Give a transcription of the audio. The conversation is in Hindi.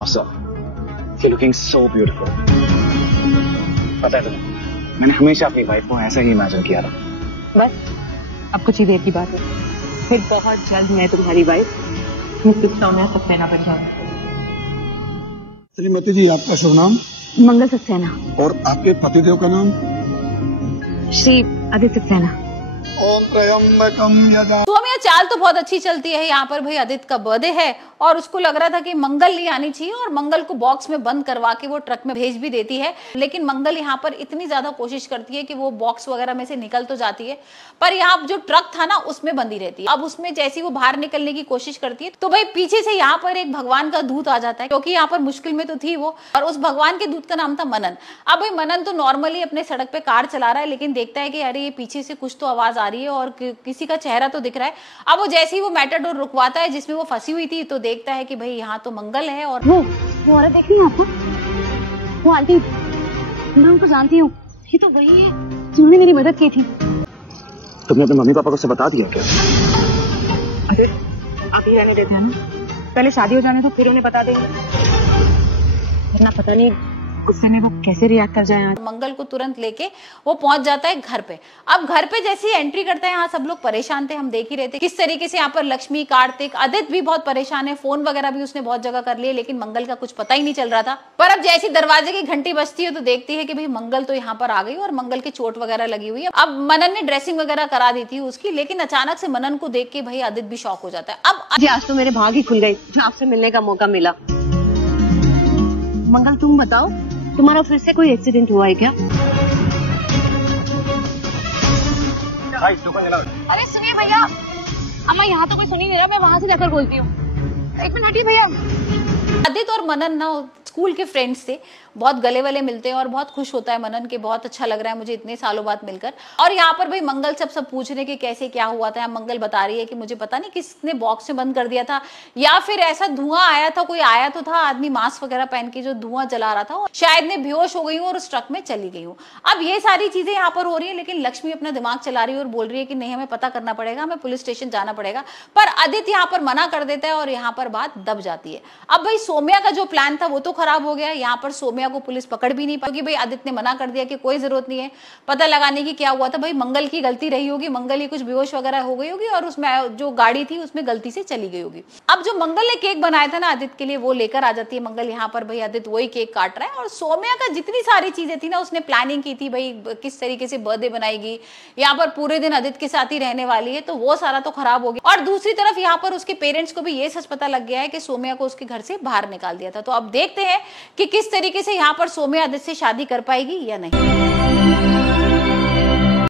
Awesome. You're looking so beautiful. पता है तुम्हें, मैंने हमेशा अपनी वाइफ को ऐसा ही इमेजिन किया था। बस अब कुछ ही देर की बात है, फिर बहुत जल्द मैं तुम्हारी वाइफ मिसेस सौम्या सक्सेना बन जाऊंगी। श्रीमती जी, आपका शुभ नाम? मंगल सक्सेना। और आपके पतिदेव का नाम? श्री आदित्य सक्सेना। ओम त्र्यंबकम यजा। सोम्या चाल तो बहुत अच्छी चलती है। यहाँ पर भाई आदित्य का बर्थडे है और उसको लग रहा था कि मंगल नहीं आनी चाहिए और मंगल को बॉक्स में बंद करवा के वो ट्रक में भेज भी देती है, लेकिन मंगल यहाँ पर इतनी ज्यादा कोशिश करती है कि वो बॉक्स वगैरह में से निकल तो जाती है, पर यहाँ जो ट्रक था ना उसमें बंदी रहती है। अब उसमें जैसी वो बाहर निकलने की कोशिश करती है तो भाई पीछे से यहाँ पर एक भगवान का दूत आ जाता है, क्योंकि यहाँ पर मुश्किल में तो थी वो, और उस भगवान के दूत का नाम था मनन। अब भाई मनन तो नॉर्मली अपने सड़क पे कार चला रहा है, लेकिन देखता है कि अरे ये पीछे से कुछ तो आवाज आ रही है और किसी का चेहरा तो दिख रहा है। अब वो जैसे ही वो मेटाडोर रुकवाता है जिसमें वो फंसी हुई थी, तो देखता है कि भाई यहाँ तो मंगल है। और वो औरत देख रही है आपको? वो आंटी, मैं उनको जानती हूँ, ये तो वही है जिन्होंने मेरी मदद की थी। तुमने अपने मम्मी पापा को से बता दिया क्या? अरे अभी रहने देते हैं ना, पहले शादी हो जाने तो फिर उन्हें बता देंगे, वरना पता नहीं गुस्से में वो कैसे रिएक्ट कर जाए। मंगल को तुरंत लेके वो पहुंच जाता है घर पे। अब घर पे जैसे ही एंट्री करता है, यहाँ सब लोग परेशान थे, हम देख ही रहे थे किस तरीके से यहाँ पर लक्ष्मी, कार्तिक, आदित्य भी बहुत परेशान है। फोन वगैरह भी उसने बहुत जगह कर लिए, लेकिन मंगल का कुछ पता ही नहीं चल रहा था। पर अब जैसी दरवाजे की घंटी बजती है तो देखती है कि भाई मंगल तो यहाँ पर आ गई और मंगल की चोट वगैरह लगी हुई है। अब मनन ने ड्रेसिंग वगैरह करा दी थी उसकी, लेकिन अचानक से मनन को देख के भाई आदित्य भी शॉक हो जाता है। अब आज तो मेरे भाग ही खुल गई, आपसे मिलने का मौका मिला। मंगल तुम बताओ, तुम्हारा फिर से कोई एक्सीडेंट हुआ है क्या? अरे सुनिए भैया, अम्मा यहाँ तो कोई सुनी नहीं रहा, मैं वहां से जाकर बोलती हूँ। एक मिनट हटिए भैया। आदित्य और मनन ना स्कूल के फ्रेंड्स थे, बहुत गले वाले मिलते हैं और बहुत खुश होता है मनन के, बहुत अच्छा लग रहा है मुझे इतने सालों बाद मिलकर। और यहाँ पर भाई मंगल सब पूछ रहे कि कैसे क्या हुआ था। मंगल बता रही है कि मुझे पता नहीं किसने बॉक्स में बंद कर दिया था, या फिर ऐसा धुआं आया था, कोई आया तो था आदमी मास्क वगैरह पहन के जो धुआं जला रहा था, और शायद मैं बेहोश हो गई हूँ और उस ट्रक में चली गई हूँ। अब ये सारी चीजें यहाँ पर हो रही है, लेकिन लक्ष्मी अपना दिमाग चला रही है और बोल रही है कि नहीं, हमें पता करना पड़ेगा, हमें पुलिस स्टेशन जाना पड़ेगा। पर आदित्य यहाँ पर मना कर देता है और यहाँ पर बात दब जाती है। अब भाई सोम्या का जो प्लान था वो तो खराब हो गया। यहाँ पर सोम्या को पुलिस पकड़ भी नहीं पाएगी, भाई आदित्य ने मना कर दिया कि कोई जरूरत नहीं है पता लगाने की क्या हुआ था, भाई मंगल की गलती रही होगी, मंगल ही कुछ बेहोश वगैरह हो गई होगी और उसमें जो गाड़ी थी उसमें गलती से चली गई होगी। अब जो मंगल ने केक बनाया था ना आदित्य के लिए, वो लेकर आ जाती है मंगल यहाँ पर। भाई आदित्य वही केक काट रहा है और सोम्या का जितनी सारी चीजें थी ना, उसने प्लानिंग की थी भाई किस तरीके से बर्थडे बनाएगी, यहाँ पर पूरे दिन आदित्य के साथ ही रहने वाली है, तो वो सारा तो खराब हो गया। और दूसरी तरफ यहाँ पर उसके पेरेंट्स को भी ये सच पता लग गया है कि सोम्या को उसके घर से बाहर निकाल दिया था। तो अब देखते हैं कि किस तरीके से यहाँ पर सोम्या आदित्य से शादी कर पाएगी या नहीं।